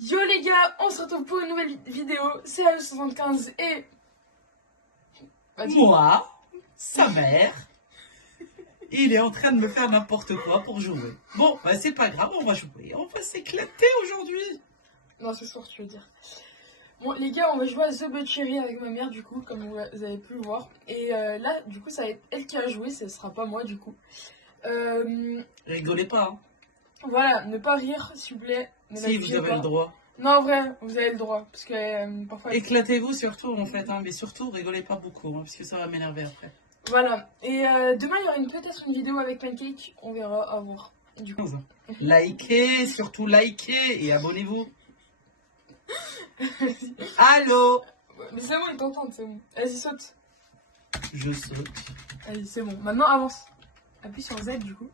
Yo les gars, on se retrouve pour une nouvelle vidéo, c'est AE75 et... Moi, sa mère, il est en train de me faire n'importe quoi pour jouer. Bon, bah c'est pas grave, on va jouer, on va s'éclater aujourd'hui. Non, ce soir tu veux dire. Bon les gars, on va jouer à The Butchery avec ma mère du coup, comme vous avez pu le voir. Et là, du coup, ça va être elle qui a joué, ce sera pas moi du coup. Rigolez pas, hein. Voilà, ne pas rire s'il vous plaît. Si vous avez le droit. Non, en vrai, vous avez le droit, parce que parfois... Éclatez-vous surtout en fait, hein, mais surtout rigolez pas beaucoup, hein, parce que ça va m'énerver après. Voilà, et demain il y aura peut-être une vidéo avec Pancake, on verra, à voir. Du coup. Likez, surtout likez et abonnez-vous. Allô? Mais c'est bon, il t'entend, c'est bon. Vas-y, saute. Je saute. Vas-y, c'est bon. Maintenant, avance. Appuie sur Z, du coup.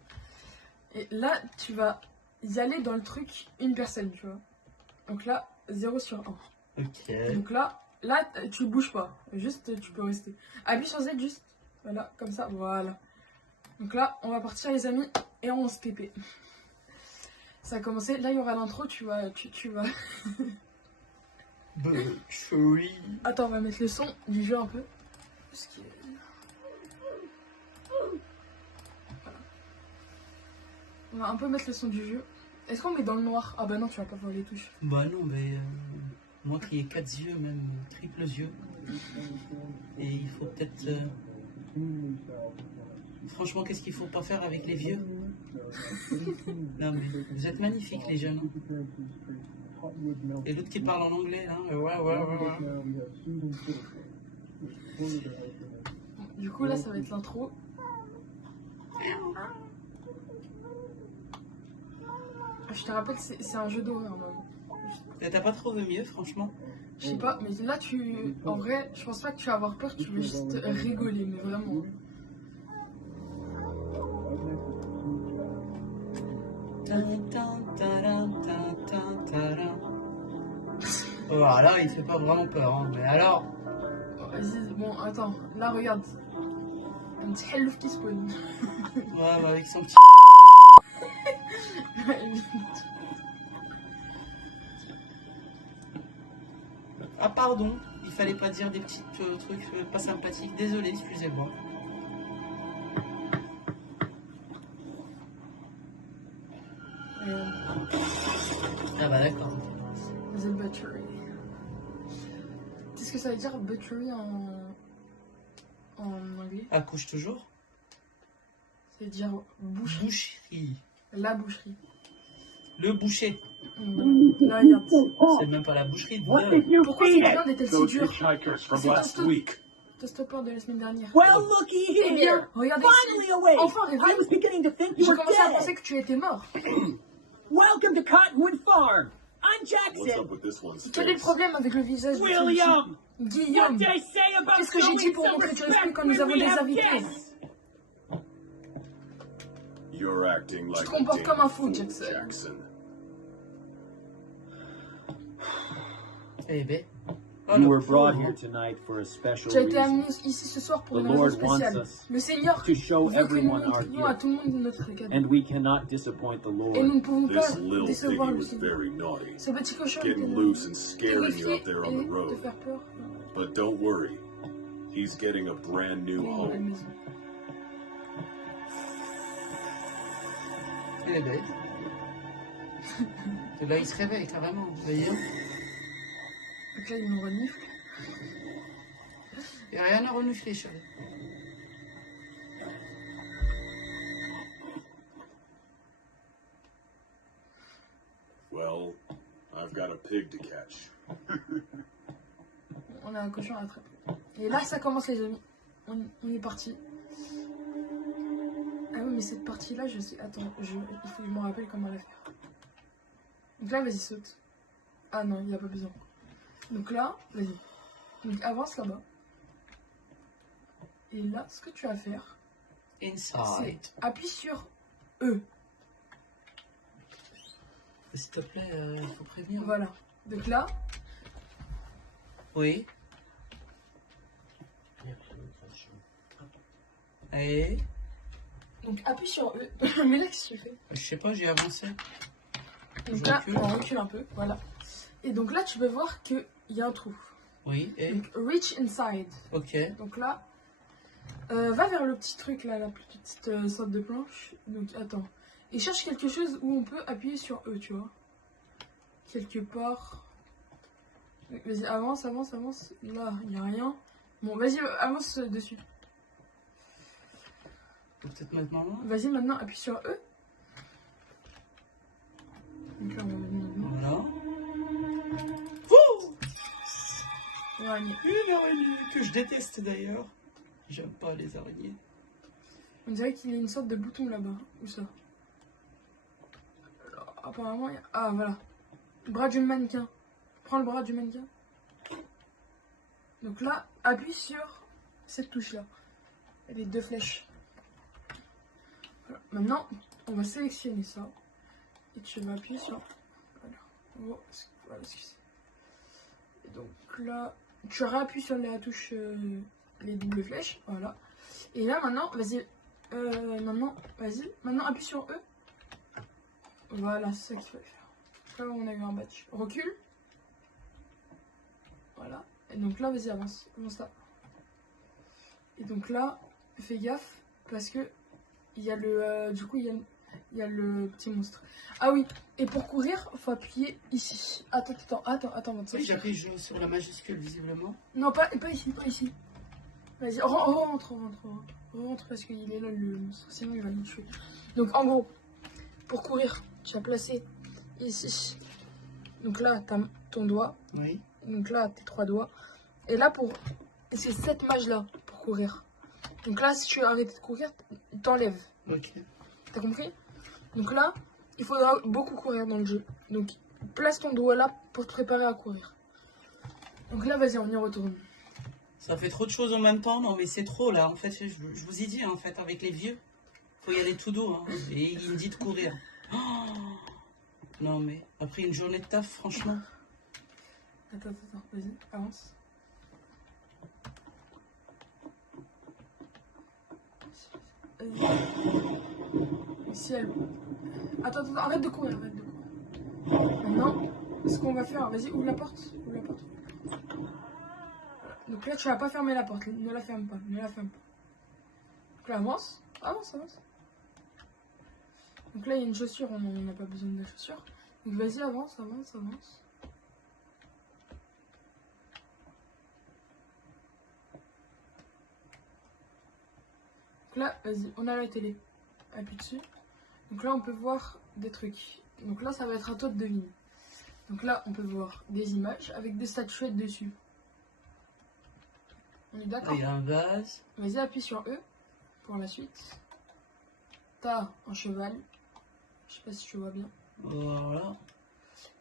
Et là, tu vas y aller dans le truc une personne, tu vois. Donc là, 0 sur 1. Ok. Donc là, tu bouges pas. Juste, tu peux rester. Appuie sur Z, juste. Voilà, comme ça, voilà. Donc là, on va partir, les amis, et on se pépé. Ça a commencé. Là, il y aura l'intro, tu vas... Butchery. Attends, on va mettre le son du jeu un peu. Parce que... Voilà. On va un peu mettre le son du jeu. Est-ce qu'on met dans le noir? Ah bah non, tu vas pas voir les touches. Bah non, mais moi qui ai 4 yeux, même triples yeux. Et il faut peut-être... Franchement, qu'est-ce qu'il faut pas faire avec les vieux? Non mais vous êtes magnifiques les jeunes. Et l'autre qui parle en anglais là. Ouais. Du coup là ça va être l'intro. Je te rappelle que c'est un jeu d'horreur même. T'as pas trouvé mieux franchement? Je sais pas, mais là tu... En vrai, je pense pas que tu vas avoir peur, tu veux juste rigoler, mais vraiment. Voilà, il fait pas vraiment peur, hein. Mais alors... Vas-y, bon, attends, là regarde. Un petit hellouf qui spawn. Ouais, bah, avec son petit... Ah pardon, il fallait pas dire des petits trucs pas sympathiques. Désolé, excusez-moi. Ah bah d'accord. The Butchery. Qu'est-ce que ça veut dire Butchery en anglais? Accouche toujours. Ça veut dire boucherie. Boucherie. La boucherie. Le boucher. Là, regarde. C'est même pas la boucherie. Pourquoi cette viande est-elle si dure? C'est ton stopper de la semaine dernière. Well, looky here. Eh bien, regardez Finally ici. awake. Enfin I réveillé. was beginning to think you J'ai were commencé à dead. penser que tu étais mort. Welcome to Cottonwood Farm. I'm What's Jackson. up with this one's Quel est le face? problème avec le visage de William. celui-ci? What Guillaume. did I say about Qu'est-ce que j'ai dit showing pour some montrer du respect respect quand nous when avons we des have invités? guests? You're acting like te comportes a comme un damn fou, fool, Jackson. Eh ben. You were brought here tonight for a special Tu as été amené reason, ici ce soir pour The une raison Lord wants spéciale. us Le Seigneur to show veut que nous everyone our montrions à tout le gift, monde notre cadeau. and we cannot disappoint the Et nous Lord. ne pouvons pas This little décevoir piggy le was Seigneur. very naughty, Ce petit cochon était getting loose and scaring you terrifié out there on the et te road. faire peur But don't worry, he's getting a brand new à la home. maison. Elle est bête. Et là, il se réveille carrément, vous voyez. Donc là, il nous renifle. Il n'y a rien à renifler, chérie. Well, I've got a pig to catch. On a un cochon à attraper. Et là, ça commence, les amis. On est parti. Ah oui, mais cette partie-là, je sais... Attends, il faut que je me rappelle comment la faire. Donc là, vas-y, saute. Ah non, il n'y a pas besoin. Donc là, vas-y. Donc avance là-bas. Et là, ce que tu vas faire, Inside. c'est appuie sur E. S'il te plaît, faut prévenir. Voilà. Donc là, Oui. Et donc appuie sur E. Mais là, qu'est-ce que tu fais? je sais pas, j'ai avancé. Donc là, recule. on recule un peu, voilà. Et donc là, tu peux voir qu'il y a un trou. Oui, et Donc, reach inside. ok. Donc là, va vers le petit truc là, la petite sorte de planche. Donc attends. Et cherche quelque chose où on peut appuyer sur E, tu vois. Quelque part. Vas-y, avance, avance, avance. Là, il n'y a rien. Bon, vas-y, avance dessus. Faut peut-être maintenant là. Vas-y, maintenant, appuie sur E. Donc là, on va mettre maintenant. Voilà. Ouh, Voilà. une araignée que je déteste d'ailleurs. J'aime pas les araignées. On dirait qu'il y a une sorte de bouton là-bas. Où ça? Alors, apparemment, il y a... Ah, voilà. Bras du mannequin. Prends le bras du mannequin. Donc là, appuie sur cette touche-là. Et les deux flèches. Voilà. Maintenant, on va sélectionner ça. Et tu vas appuyer sur... Voilà. Oh, voilà ce que c'est. Et donc là, tu réappuies sur la touche... les doubles flèches, voilà. Et là maintenant, vas-y, vas-y, maintenant appuie sur E. Voilà, c'est ça qu'il fallait faire. Là on a eu un badge. Recule. Voilà. Et donc là, vas-y, avance, avance là. Et donc là, fais gaffe parce que il y a le, du coup il y a le petit monstre. Ah oui. Et pour courir, faut appuyer ici. Attends, Oui, j'appuie sur la majuscule visiblement. Non, pas ici, pas ici. Vas-y, rentre parce qu'il est là le monstre, sinon il va nous tuer. Donc en gros, pour courir, tu vas placer ici. Donc là, tu as ton doigt. Oui. Donc là, tes 3 doigts. Et là, c'est cette mage là pour courir. Donc là, si tu veux arrêter de courir, t'enlèves. Ok. T'as compris? Donc là, il faudra beaucoup courir dans le jeu. Donc place ton doigt là pour te préparer à courir. Donc là, vas-y, on y retourne. Ça fait trop de choses en même temps, non mais c'est trop là. En fait, je vous ai dit en fait avec les vieux, faut y aller tout doux. Hein. Et il me dit de courir. Oh, non mais après une journée de taf, franchement. Attends, vas-y, avance. Ici, elle... Attends, arrête de courir, Maintenant, ce qu'on va faire, vas-y, ouvre la porte. Donc là, tu vas pas fermer la porte, ne la ferme pas. Donc là, avance. Donc là, il y a une chaussure, on n'a pas besoin de la chaussure. Donc vas-y, avance. Donc là, vas-y, on a la télé. Appuie dessus. Donc là, on peut voir des trucs. Donc là, ça va être à toi de deviner. Donc là, on peut voir des images avec des statuettes dessus. On est d'accord? Il y a un vase. Vas-y, appuie sur E pour la suite. T'as un cheval. Je sais pas si tu vois bien. Voilà.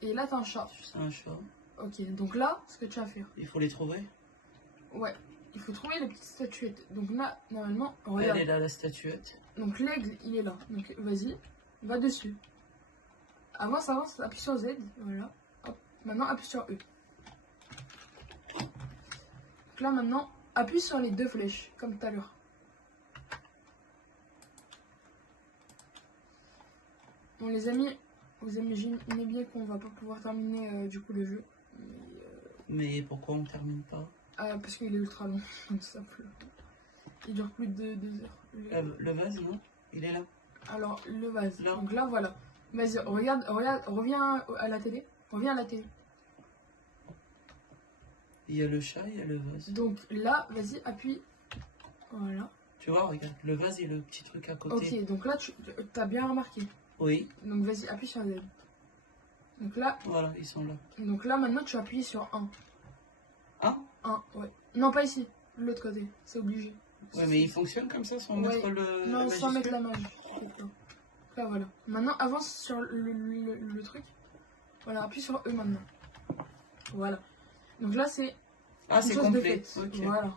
Et là, t'as un chat. C'est un chat. Ok, donc là, ce que tu vas faire. Il faut les trouver. Ouais, il faut trouver les petites statuettes. Donc là, normalement, Elle regarde. est là, la statuette. Donc l'aigle, il est là. Donc vas-y, va dessus. Avance, appuie sur Z. Voilà. Hop. Maintenant, appuie sur E. Donc là, maintenant, appuie sur les deux flèches, comme tout à l'heure. Bon, les amis, vous imaginez bien qu'on va pas pouvoir terminer du coup le jeu. Mais pourquoi on termine pas? Parce qu'il est ultra long, donc ça peut... Il dure plus de 2 heures. Le vase, non? Il est là. Alors, le vase. Là. Donc là, voilà. Vas-y, regarde, reviens à la télé. Il y a le chat, il y a le vase. Donc là, vas-y, appuie. Voilà. Tu vois, regarde, le vase et le petit truc à côté. Ok, donc là, tu as bien remarqué. Oui. Donc vas-y, appuie sur Z. Donc là, Voilà, ils sont là. maintenant, tu appuies sur 1. 1? 1, ouais. Non, pas ici. De l'autre côté. C'est obligé. Ouais, mais il fonctionne comme ça sans Ouais. mettre le. Non, la sans mettre la majuscule. main. Là, voilà. Maintenant, avance sur le truc. Voilà, appuie sur E maintenant. Voilà. Donc là, c'est Ah, une c'est chose de complet. faite. Ok. Voilà.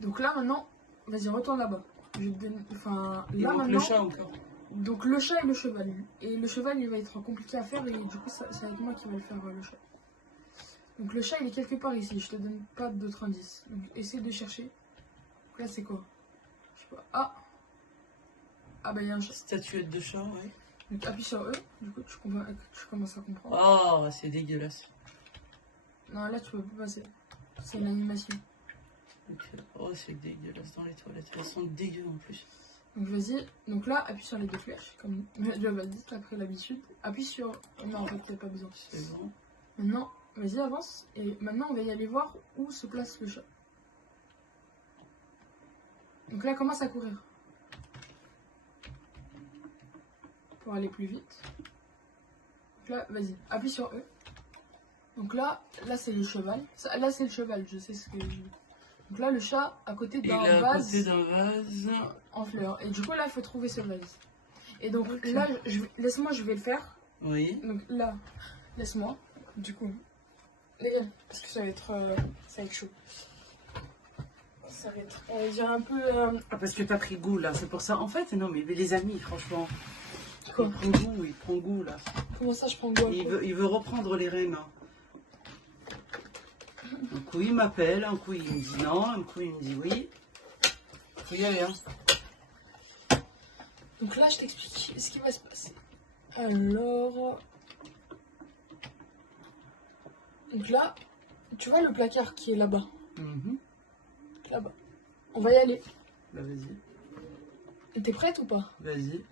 Donc là, maintenant, vas-y, retourne là-bas. Je te donne... Enfin, Il là, manque maintenant... le chat encore. Donc le chat et le cheval. Et le cheval, il va être compliqué à faire et du coup, ça va être moi qui vais le faire, le chat. Donc le chat, il est quelque part ici. Je te donne pas d'autres indices. Donc essaie de chercher. Donc là, c'est quoi? Je sais pas. Ah bah, il y a un chat. Statuette de chat, ouais. Donc appuie sur E, du coup tu commences à comprendre. Oh, c'est dégueulasse. Non, là tu peux plus passer. C'est une animation. Ok. Oh, c'est dégueulasse dans les toilettes. Elles sont dégueu en plus. Donc vas-y, donc là appuie sur les deux flèches, comme je l'avais dit, t'as pris l'habitude. Appuie sur... Non, en fait t'as pas besoin. C'est bon. Maintenant, vas-y avance, et maintenant on va y aller voir où se place le chat. Donc là commence à courir. Pour aller plus vite. Donc là, vas-y, appuie sur E. Donc là c'est le cheval. Là c'est le cheval, je sais ce que je veux. Donc là le chat à côté Il d'un est à vase côté d'un vase. en fleurs. Et du coup là il faut trouver ce vase. Et donc Ok. là, laisse-moi, je vais le faire. Oui. Donc là, laisse-moi. Du coup, les gars, parce que ça va être chaud. Ça va être, on va dire un peu... Ah, parce que t'as pris goût là, c'est pour ça. En fait, non, mais les amis, franchement. Quoi? Il prend goût là. Comment ça je prends goût? Il veut reprendre les rênes. Hein. Un coup il m'appelle, un coup il me dit non, un coup il me dit oui. Faut y aller, hein. Donc là je t'explique ce qui va se passer. Alors... Donc là, tu vois le placard qui est là-bas. Mhm. Là-bas. On va y aller. Bah vas-y, T'es prête ou pas? vas-y.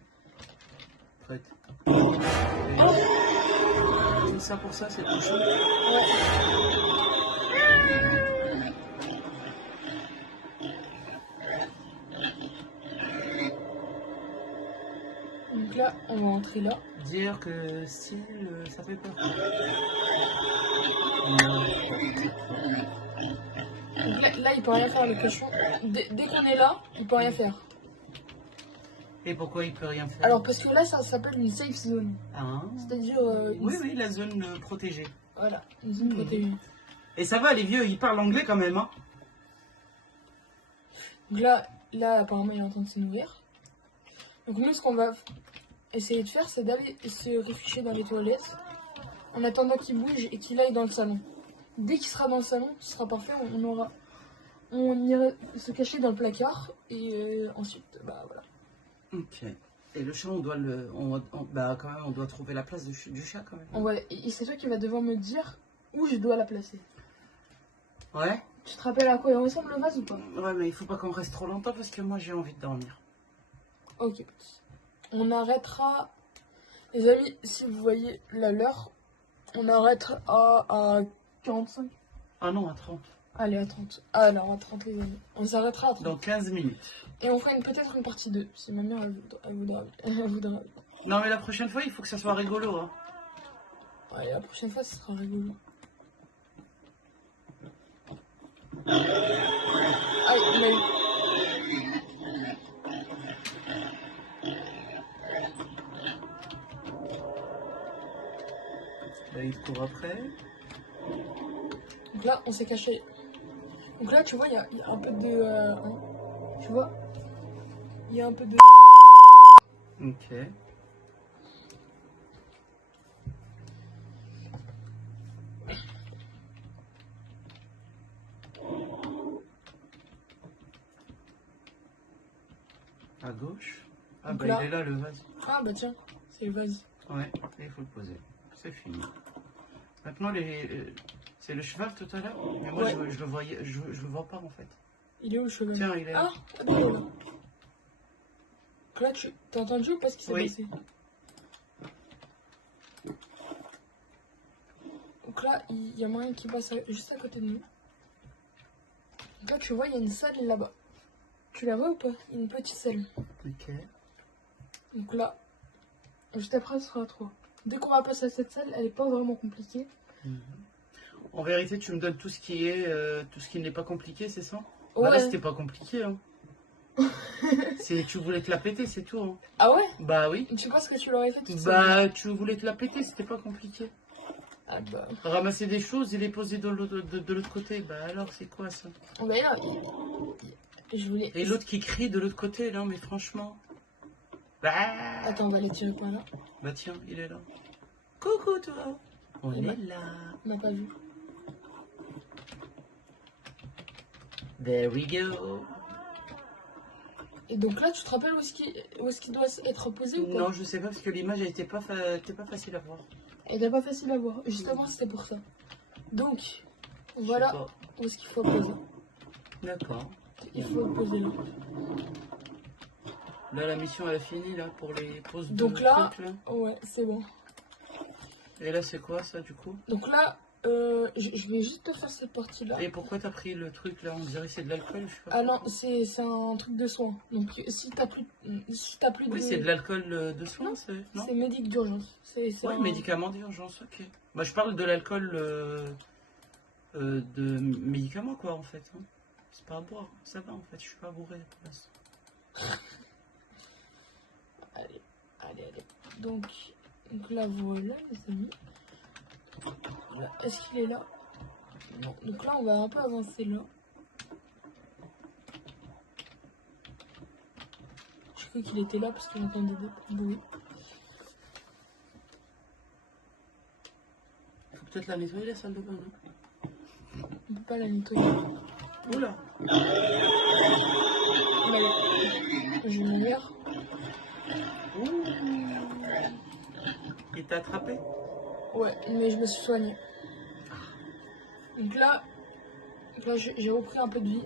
Prête. Tout ça pour ça, c'est tout chaud. Donc là, on va entrer là. Dire que style, ça fait peur. Donc là il peut rien faire le cochon. Dès qu'on est là, il peut rien faire. Et pourquoi il peut rien faire? Alors parce que là ça s'appelle une safe zone. Hein? C'est-à-dire Oui, la zone protégée. voilà, une zone protégée. Et ça va, les vieux, ils parlent anglais quand même, hein? Donc là apparemment il est en train de se nourrir. Donc nous ce qu'on va essayer de faire c'est d'aller se réfugier dans les toilettes en attendant qu'il bouge et qu'il aille dans le salon. Dès qu'il sera dans le salon, ce sera parfait, on ira se cacher dans le placard et ensuite bah voilà. Ok. Et le chat, on doit quand même, on doit trouver la place du chat quand même. Et c'est toi qui vas devoir me dire où je dois la placer. Ouais? Tu te rappelles à quoi il ressemble le vase ou pas? Ouais, mais il faut pas qu'on reste trop longtemps parce que moi j'ai envie de dormir. Ok. On arrêtera, les amis, si vous voyez l'heure, on arrête à 45. Ah non, à 30. Allez, à 30. Ah, alors à 30 les amis. On s'arrêtera à 30. Dans 15 minutes. Et on fera peut-être une partie 2, si ma mère elle voudra. Non, mais la prochaine fois, il faut que ça soit rigolo. Hein. Allez, la prochaine fois, ce sera rigolo. Aïe, il a eu. Là, il court après. Donc là, on s'est caché. Donc là, tu vois, il y a un peu de... tu vois? Il y a un peu de... Ok. À gauche. Ah Donc bah là- il est là le vase. Ah bah tiens, c'est le vase. Ouais, il faut le poser. C'est fini. Maintenant c'est le cheval tout à l'heure. Mais moi Ouais. je le voyais, je le vois pas en fait. Il est où le cheval? Tiens, il est là. Ah, il est là. Donc là, t'as entendu ou pas ce qui s'est Oui. passé? Donc là, il y a moyen qui passe juste à côté de nous. Donc là, tu vois, il y a une salle là-bas. Tu la vois ou pas? Une petite salle. Ok. Donc là, juste après, ce sera à 3. Dès qu'on va passer à cette salle, elle est pas vraiment compliquée. En vérité, tu me donnes tout ce qui est, tout ce qui n'est pas compliqué, c'est ça? Ouais. Bah là, c'était pas compliqué. Hein. Tu voulais te la péter, c'est tout. Hein. Ah ouais? Bah oui. Tu penses que tu l'aurais fait toute seule? Bah tu voulais te la péter, c'était pas compliqué. Ah bah... Ramasser des choses et les poser de l'autre côté. Bah alors, c'est quoi ça? Oh bah là, je voulais... Et l'autre qui crie de l'autre côté, là, mais franchement. Bah, Attends, on va les tirer par là. bah tiens, il est là. Coucou toi. On Eh est ben. là. On n'a pas vu. There we go. Et donc là, tu te rappelles où est-ce qu'il doit être posé ou pas? Non, je sais pas parce que l'image était pas facile à voir. Elle n'est pas facile à voir. Justement, c'était pour ça. Donc, Je sais voilà pas. où est-ce qu'il faut poser. D'accord. Il faut le poser là. Là, la mission elle a fini là pour les poses Donc de là, trucs, là. ouais, c'est bon. Et là, c'est quoi ça du coup? Donc là, je vais juste te faire cette partie-là. Et pourquoi t'as pris le truc là? On dirait que c'est de l'alcool, je sais pas. Ah non, c'est un truc de soin. Donc si t'as plus, Oui, c'est de l'alcool de soin, c'est. Non? c'est médic d'urgence. C'est Ouais, un... médicament d'urgence, ok. Bah, je parle de l'alcool de médicaments, quoi, en fait. Hein. C'est pas à boire, ça va, en fait, je suis pas bourré pour l'instant. Allez. Donc là, voilà, les amis. Là, est-ce qu'il est là? Non. Donc là, on va un peu avancer là. Je crois qu'il était là parce que j'entendais des bruits. Faut peut-être la nettoyer, la salle de bain, non? On peut pas la nettoyer. Oula! J'ai une lumière. Ouh. Il t'a attrapé? Ouais, mais je me suis soignée. Donc là j'ai repris un peu de vie.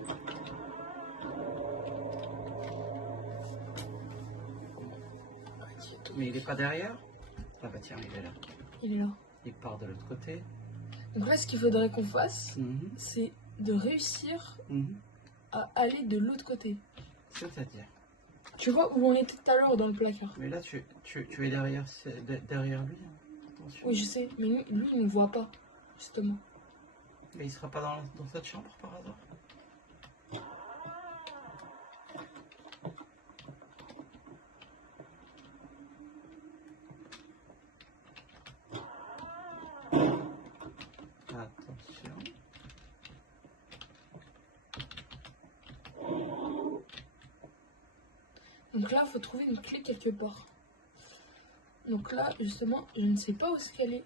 Mais il est pas derrière? Ah bah tiens, il est là. Il est là. Il part de l'autre côté. Donc là, ce qu'il faudrait qu'on fasse, Mhm. c'est de réussir Mhm. à aller de l'autre côté. C'est-à-dire? Tu vois où on était tout à l'heure dans le placard? Mais là, tu es derrière, derrière lui. Hein. Attention. Oui, je sais, mais lui il ne voit pas, justement. Mais il sera pas dans cette chambre par hasard? Attention. Donc là, il faut trouver une clé quelque part. Donc là, justement, je ne sais pas où est-ce qu'elle est.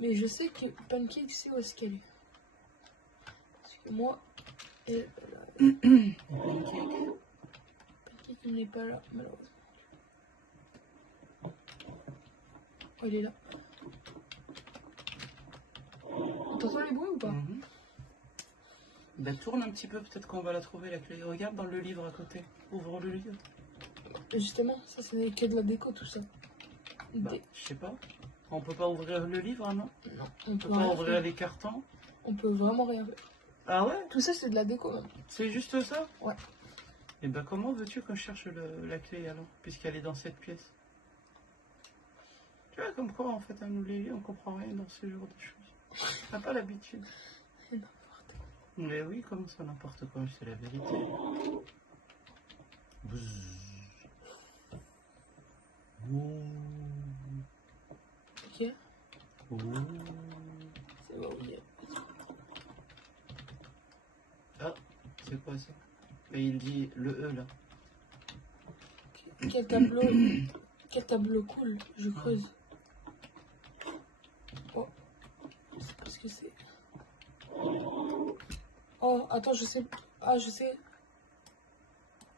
Mais je sais que Pancake sait où est-ce qu'elle est. Parce que moi, Pancake. Pancake n'est pas là, malheureusement. Oh, elle est là. T'entends les bruits ou pas? Mhm. Bah, tourne un petit peu, peut-être qu'on va la trouver la clé. Regarde dans le livre à côté. Ouvre le livre. Justement, ça c'est que de la déco tout ça. Bah, je sais pas. On peut pas ouvrir le livre, hein, non? Non, On peut pas ouvrir les cartons. On peut vraiment rien faire. Ah ouais? Tout ça c'est de la déco même. C'est juste ça? Ouais. Et bah comment veux-tu qu'on cherche la clé alors? Puisqu'elle est dans cette pièce. Tu vois, comme quoi en fait, à nous les on comprend rien dans ce genre de choses. On n'a pas l'habitude. C'est n'importe quoi. Mais oui, comment ça n'importe quoi, c'est la vérité. Bzzz. Ouh. Ok, Ouh. c'est bon, ok. Ah, c'est quoi ça? Et il dit le E là. Quel tableau cool, je creuse. Oh, je sais pas ce que c'est. Oh, attends, je sais. Ah, je sais.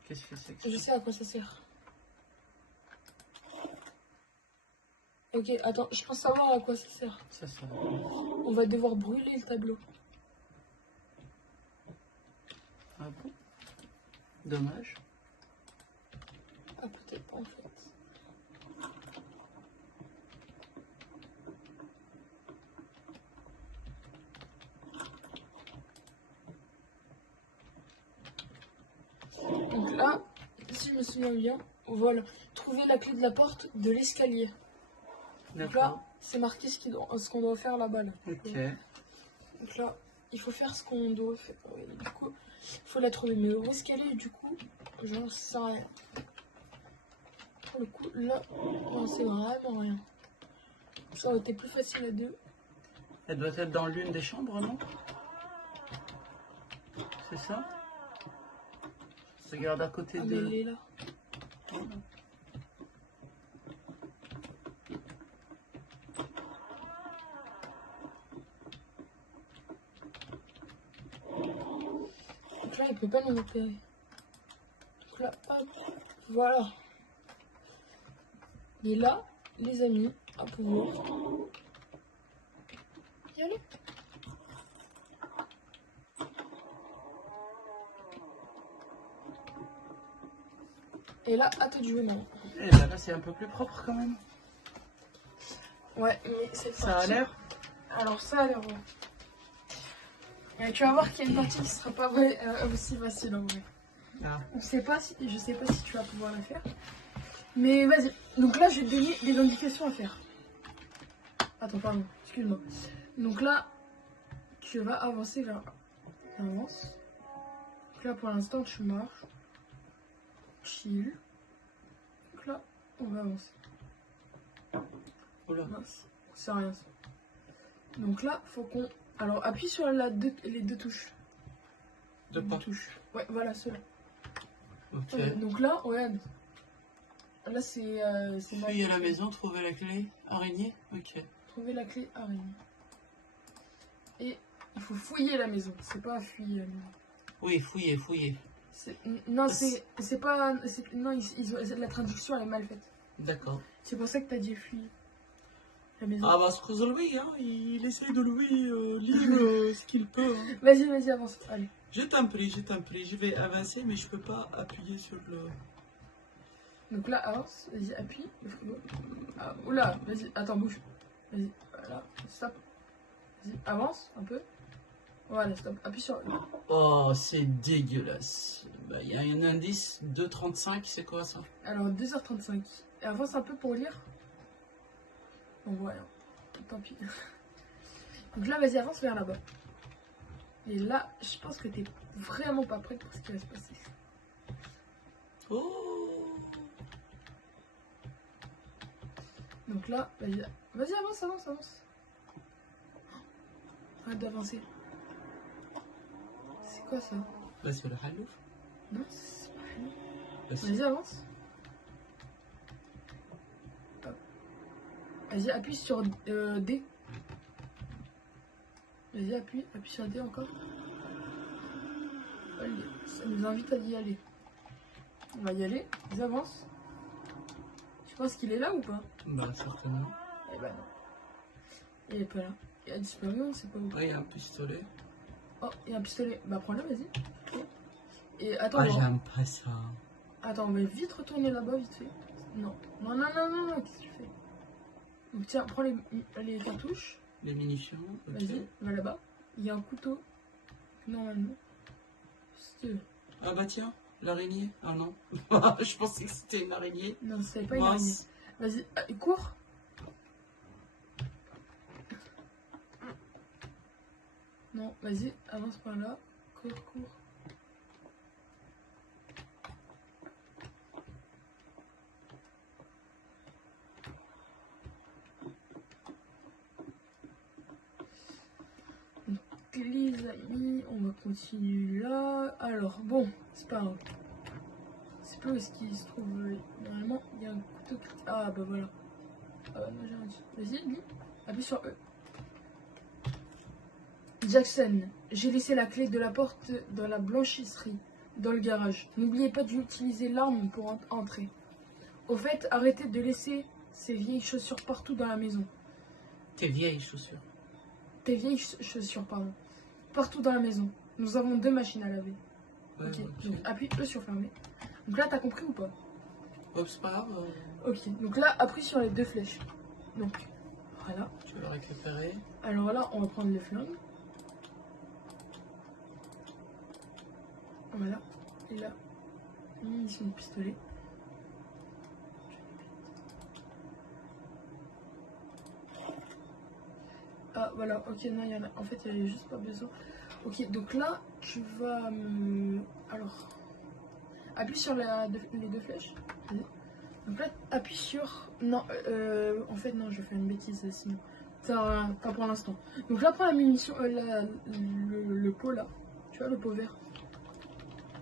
Qu'est-ce que c'est que ça? Je sais à quoi ça sert. Ok, attends, je pense savoir à quoi ça sert. Ça. On va devoir brûler le tableau. Ah bon? Dommage. Ah, peut-être pas en fait. Donc là, si je me souviens bien, voilà. Trouver la clé de la porte de l'escalier. Donc là, D'accord. c'est marqué ce qu'on doit faire là-bas. Là. Ok. Donc là, il faut faire ce qu'on doit faire. Ouais, du coup, il faut la trouver. Mais où est-ce qu'elle est, du coup, j'en sais rien. Pour le coup, là, j'en sais vraiment rien. Ça aurait été plus facile à deux. Elle doit être dans l'une des chambres, non? C'est ça? Regarde à côté Ah, mais elle de... est là. Donc là, il peut pas nous repérer. Donc là, hop, voilà. Et là, les amis, à pouvoir y aller. Et là, à toi de jouer maintenant. Et ben là, c'est un peu plus propre quand même. Ouais, mais c'est Ça a l'air. Alors ça a l'air bon. Et tu vas voir qu'il y a une partie qui sera pas vrai, aussi facile en vrai. Ah. Je sais pas si tu vas pouvoir la faire. Mais vas-y. Donc là, je vais te donner des indications à faire. Attends, pardon, excuse-moi. Donc là, tu vas avancer vers... Avance. Donc là, pour l'instant, tu marches. Chill. Donc là, on va avancer. Oula. Mince, c'est rien ça. Donc là, faut qu'on... Alors, appuie sur les deux touches. De Deux pas. touches. Ouais, voilà, ceux-là. Ok. Donc là, regarde. Là, c'est Fouiller à la maison, trouver la clé. Araignée. Ok. Trouver la clé araignée. Et il faut fouiller la maison. C'est pas fuir la maison. Oui, fouiller, fouiller. Non, c'est pas... Non, la traduction, elle est mal faite. D'accord. C'est pour ça que t'as dit fuir la maison. Ah bah, excuse lui, hein. Il essaie de lui lire ce qu'il peut. Hein. Vas-y, avance. Allez. Je t'en prie, je vais avancer, mais je peux pas appuyer sur le... Donc là, avance. Vas-y, appuie. Ah, oula, vas-y, attends, bouge. Vas-y, voilà, stop. Vas-y, avance un peu. Voilà, stop. Appuie sur... Oh, c'est dégueulasse. Bah, il y a un indice, 2,35, c'est quoi ça? Alors, 2h35. Et avance un peu pour lire. Bon, voilà. Tant pis. Donc là, vas-y, avance vers là-bas. Et là, je pense que t'es vraiment pas prête pour ce qui va se passer. Oh. Donc là, vas-y, avance. Arrête d'avancer. C'est quoi ça? Bah, c'est le halouf. Non, c'est pas fini. Bah, si. Vas-y, avance. Hop. Vas-y, appuie sur D. Vas-y, appuie sur D encore. Allez, ça nous invite à y aller. On va y aller, ils avancent. Tu penses qu'il est là ou pas? Bah, certainement. Eh ben non. Il est pas là. Il a disparu, on sait pas où. Oui, il y a un pistolet. Oh, il y a un pistolet. Bah prends-le, vas-y. Ok. Et attends, Ah, j'aime pas ça. attends, on va vite retourner là-bas, vite fait. Non, qu'est-ce que tu fais? Donc tiens, prends les cartouches. Les munitions, ok. Vas-y, va là-bas. Il y a un couteau. Normalement. C'est... Ah bah tiens, l'araignée. Ah non. Je pensais que c'était une araignée. Non, c'est pas une araignée. Mince. Vas-y, cours. Non, vas-y, avance par là. Cours. Donc, les amis, on va continuer là. Alors, bon, c'est pas grave. C'est pas où est-ce qu'il se trouve. Normalement, il y a un couteau qui... Ah, bah voilà. Ah, non, j'ai rien dit. Vas-y, lui. Appuie sur E. Jackson, j'ai laissé la clé de la porte dans la blanchisserie, dans le garage. N'oubliez pas d'utiliser l'arme pour entrer. Au fait, arrêtez de laisser ces vieilles chaussures partout dans la maison. Tes vieilles chaussures. Tes vieilles chaussures, pardon. Partout dans la maison. Nous avons 2 machines à laver. Ouais, Ok, ok. donc appuie E sur fermer. Donc là, t'as compris ou pas? Hop, c'est pas grave. Ok, donc là, appuie sur les 2 flèches. Donc, voilà. Tu vas le récupérer. Alors là, on va prendre le flingue. Voilà. Et là, munition de pistolet. Ah, voilà. Ok, non, il y en a. En fait, il n'y avait juste pas besoin. Ok, donc là, tu vas me... Alors, appuie sur les 2 flèches. Vas-y. Donc là, appuie sur... Non, en fait, non, je vais faire une bêtise, sinon. Ça, pas pour l'instant. Donc là, prends la munition, le pot, là. Tu vois, le pot vert.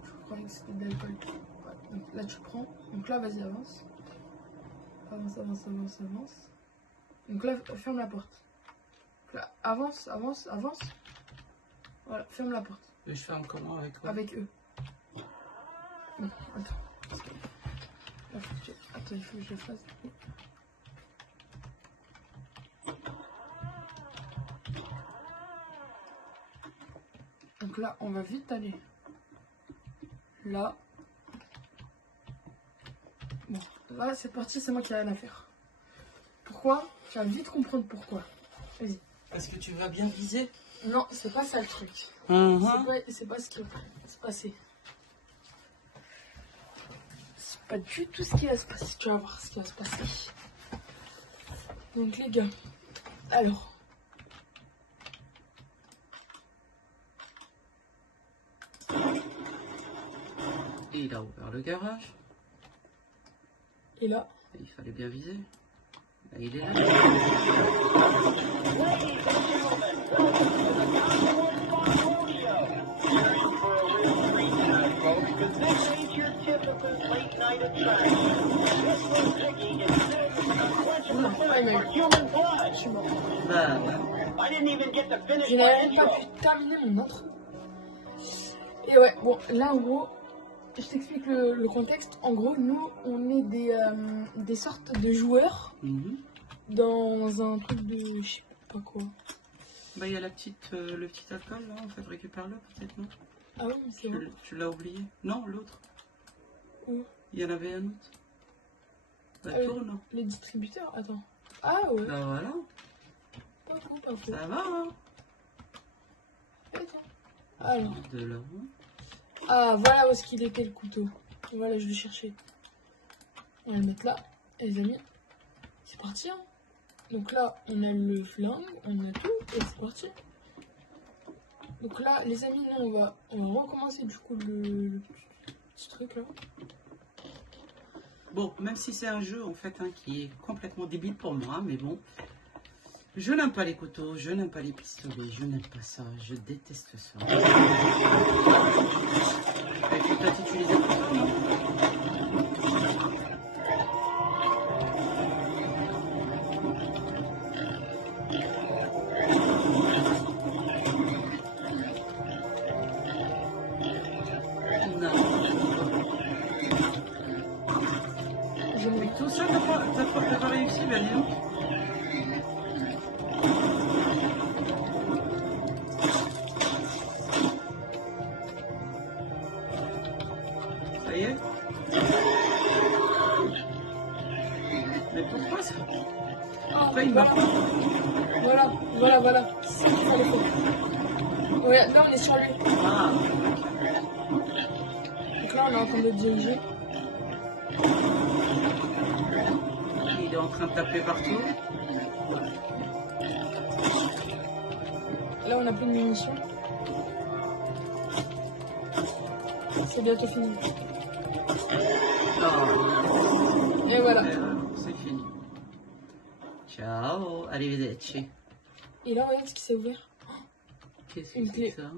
Je croyais que c'était de l'alcool. Ouais, donc là, tu prends. Donc là, vas-y, avance. Avance. Donc là, ferme la porte. Donc là, avance. Voilà, ferme la porte. Et je ferme comment avec quoi? Avec eux. Non, attends. Là, faut que je... Attends, il faut que je le fasse. Donc là, on va vite aller. Là. Bon, là, cette partie, c'est moi qui ai rien à faire. Pourquoi? Tu vas vite comprendre pourquoi. Vas-y. Parce que tu vas bien viser. Non, c'est pas ça le truc. C'est pas ce qui va se passer. C'est pas du tout ce qui va se passer. Tu vas voir ce qui va se passer. Donc les gars, alors. Et il a ouvert le garage. Et là, Il fallait bien viser. Là, il est là. je suis mort. Bah, Je n'avais même pas pu terminer mon intro. Et ouais, bon, là en gros, je t'explique le contexte. En gros, nous, on est des sortes de joueurs dans un truc de je sais pas quoi. bah, il y a la petite, le petit alcool là, en fait, récupère-le peut-être, non? Ah oui, mais c'est vrai. Tu l'as oublié? Non, l'autre. Où? Il y en avait un autre. Bah, Ah, tourne. les distributeurs, attends. Ah ouais, Bah voilà, pas fou, pas fou. ça va, hein? Attends. Alors. De là. Ah, voilà où est-ce qu'il était le couteau. Voilà, je le cherchais. On va le mettre là. Et les amis, c'est parti. Hein. Donc là, on a le flingue, on a tout, et c'est parti. Donc là, les amis, nous, on va recommencer du coup le petit truc là. Bon, même si c'est un jeu en fait hein, qui est complètement débile pour moi, mais bon, je n'aime pas les couteaux, je n'aime pas les pistolets, je n'aime pas ça, je déteste ça. Tu peux peut-être utiliser le couteau, non? Tout ça, t'as pas réussi, bah dis donc. Ça y est. Mais pourquoi ça? Pourquoi il m'a pas? Voilà. C'est ça qu'il fallait faire. Ouais, là on est sur lui. Ah, Donc là on est en train de diriger. il est en train de taper partout. Là on a plus de munitions. C'est bientôt fini. Oh. Et voilà. C'est fini. Ciao, arrivederci. Et là regarde ce qui s'est ouvert. Qu'est-ce Une que clé. c'est que ça?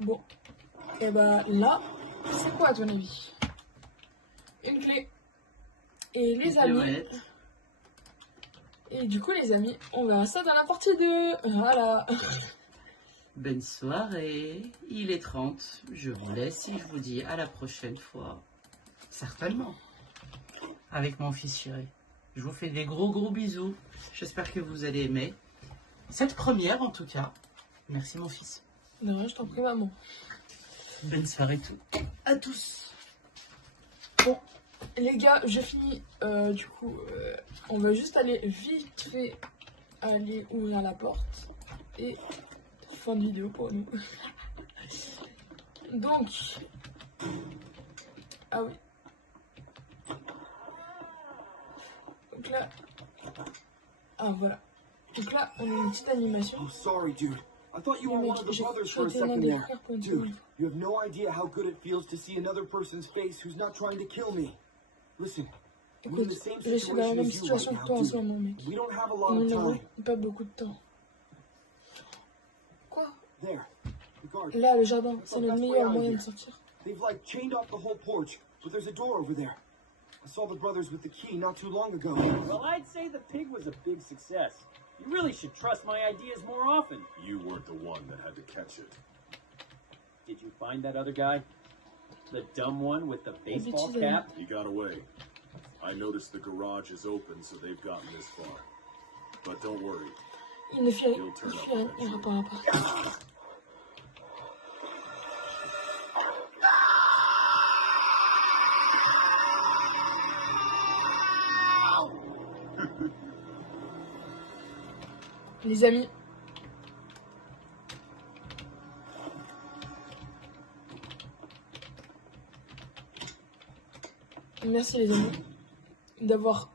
Bon. Et bah là, c'est quoi à ton avis? Une clé. Et les amis. Ouais. Et du coup les amis, on verra ça dans la partie 2. Voilà. Bonne soirée, il est 30, je vous laisse et je vous dis à la prochaine fois. Certainement. Avec mon fils chéri. Je vous fais des gros bisous. J'espère que vous allez aimer. Cette première en tout cas. Merci mon fils. Non, je t'en prie maman. Bonne soirée à tous. Bon, les gars, je finis. Du coup, on va juste aller vite fait aller ouvrir la porte. Et fin de vidéo pour nous. Donc, ah oui. Donc là, ah voilà. Donc là, on a une petite animation. I'm sorry, dude. I thought you were Mais one of the j'ai brothers for a été l'un second des there. frères pour une Dude, seconde. you have no idea how good it feels to see another person's face who's not trying to kill me. Listen, I'm in Écoute, the same je suis dans la situation même as you situation right que toi now, en ce dude. moment, mec. We don't have a lot On of n'a time. pas beaucoup de temps. Quoi? There, the guard. Là, le jardin, c'est le meilleur moyen de sortir. They've like chained off the whole porch, but there's a door over there. I saw the brothers with the key not too long ago. Well, I'd say the pig was a big success. You really should trust my ideas more often. You weren't the one that had to catch it. Did you find that other guy? the dumb one with the baseball Bitches, cap? He got away. I noticed the garage is open, so they've gotten this far. But don't worry. Il ne fait He'll turn up rien, il eventually. ira pas. Les amis, merci les amis d'avoir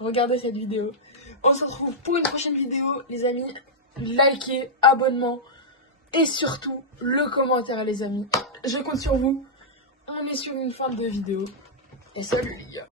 regardé cette vidéo. On se retrouve pour une prochaine vidéo, les amis. Likez, abonnement et surtout le commentaire, les amis. Je compte sur vous. On est sur une fin de vidéo. Et salut les gars.